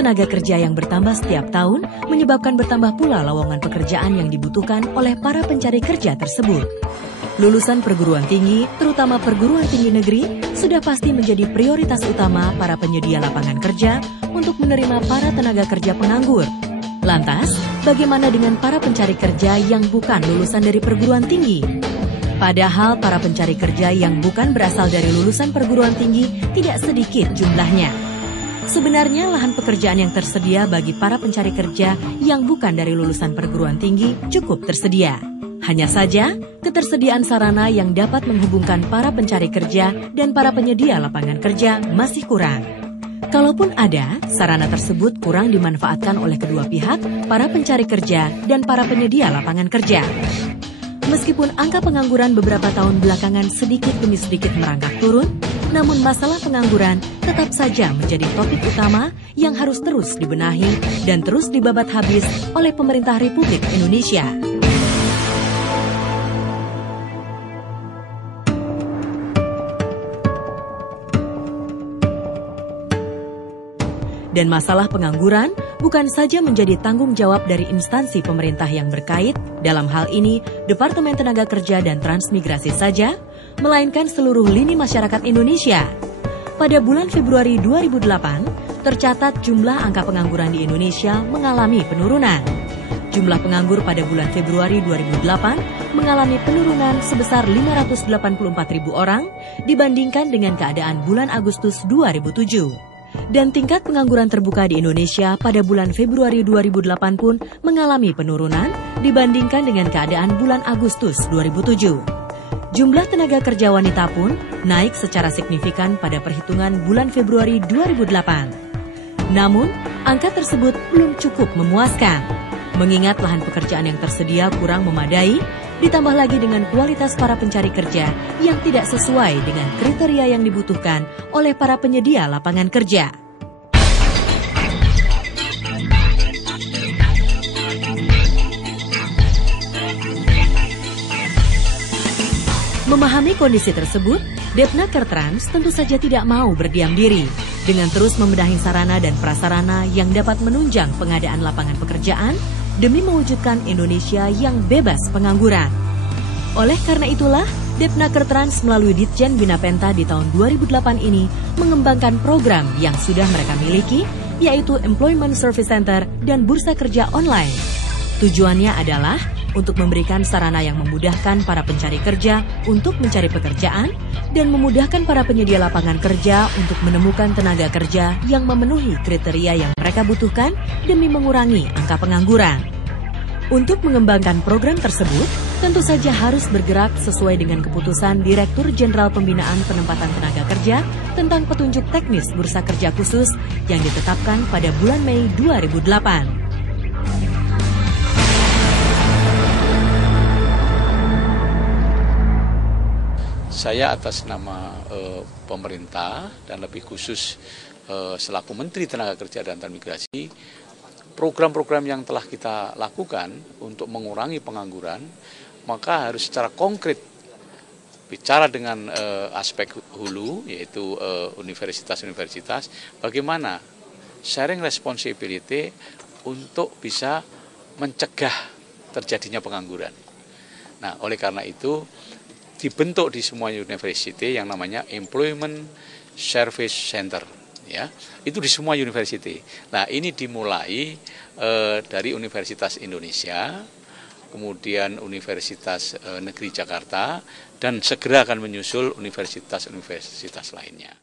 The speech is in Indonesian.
tenaga kerja yang bertambah setiap tahun menyebabkan bertambah pula lowongan pekerjaan yang dibutuhkan oleh para pencari kerja tersebut. Lulusan perguruan tinggi, terutama perguruan tinggi negeri, sudah pasti menjadi prioritas utama para penyedia lapangan kerja untuk menerima para tenaga kerja penganggur. Lantas, bagaimana dengan para pencari kerja yang bukan lulusan dari perguruan tinggi? Padahal para pencari kerja yang bukan berasal dari lulusan perguruan tinggi tidak sedikit jumlahnya. Sebenarnya lahan pekerjaan yang tersedia bagi para pencari kerja yang bukan dari lulusan perguruan tinggi cukup tersedia. Hanya saja, ketersediaan sarana yang dapat menghubungkan para pencari kerja dan para penyedia lapangan kerja masih kurang. Kalaupun ada, sarana tersebut kurang dimanfaatkan oleh kedua pihak, para pencari kerja dan para penyedia lapangan kerja. Meskipun angka pengangguran beberapa tahun belakangan sedikit demi sedikit merangkak turun, namun masalah pengangguran tetap saja menjadi topik utama yang harus terus dibenahi dan terus dibabat habis oleh pemerintah Republik Indonesia. Dan masalah pengangguran bukan saja menjadi tanggung jawab dari instansi pemerintah yang berkait, dalam hal ini Departemen Tenaga Kerja dan Transmigrasi saja, melainkan seluruh lini masyarakat Indonesia. Pada bulan Februari 2008, tercatat jumlah angka pengangguran di Indonesia mengalami penurunan. Jumlah penganggur pada bulan Februari 2008 mengalami penurunan sebesar 584.000 orang dibandingkan dengan keadaan bulan Agustus 2007. Dan tingkat pengangguran terbuka di Indonesia pada bulan Februari 2008 pun mengalami penurunan dibandingkan dengan keadaan bulan Agustus 2007. Jumlah tenaga kerja wanita pun naik secara signifikan pada perhitungan bulan Februari 2008. Namun, angka tersebut belum cukup memuaskan. Mengingat lahan pekerjaan yang tersedia kurang memadai, ditambah lagi dengan kualitas para pencari kerja yang tidak sesuai dengan kriteria yang dibutuhkan oleh para penyedia lapangan kerja. Memahami kondisi tersebut, Depnaker Trans tentu saja tidak mau berdiam diri dengan terus membenahi sarana dan prasarana yang dapat menunjang pengadaan lapangan pekerjaan demi mewujudkan Indonesia yang bebas pengangguran. Oleh karena itulah, Depnaker Trans melalui Ditjen Bina Penta di tahun 2008 ini mengembangkan program yang sudah mereka miliki, yaitu Employment Service Center dan Bursa Kerja Online. Tujuannya adalah untuk memberikan sarana yang memudahkan para pencari kerja untuk mencari pekerjaan dan memudahkan para penyedia lapangan kerja untuk menemukan tenaga kerja yang memenuhi kriteria yang mereka butuhkan demi mengurangi angka pengangguran. Untuk mengembangkan program tersebut, tentu saja harus bergerak sesuai dengan keputusan Direktur Jenderal Pembinaan Penempatan Tenaga Kerja tentang petunjuk teknis Bursa Kerja Khusus yang ditetapkan pada bulan Mei 2008. Saya atas nama pemerintah dan lebih khusus selaku Menteri Tenaga Kerja dan Transmigrasi, program-program yang telah kita lakukan untuk mengurangi pengangguran, maka harus secara konkret bicara dengan aspek hulu, yaitu universitas-universitas, bagaimana sharing responsibility untuk bisa mencegah terjadinya pengangguran. Nah, oleh karena itu, dibentuk di semua university yang namanya Employment Service Center, ya, itu di semua university. Nah, ini dimulai dari Universitas Indonesia, kemudian Universitas Negeri Jakarta, dan segera akan menyusul universitas-universitas lainnya.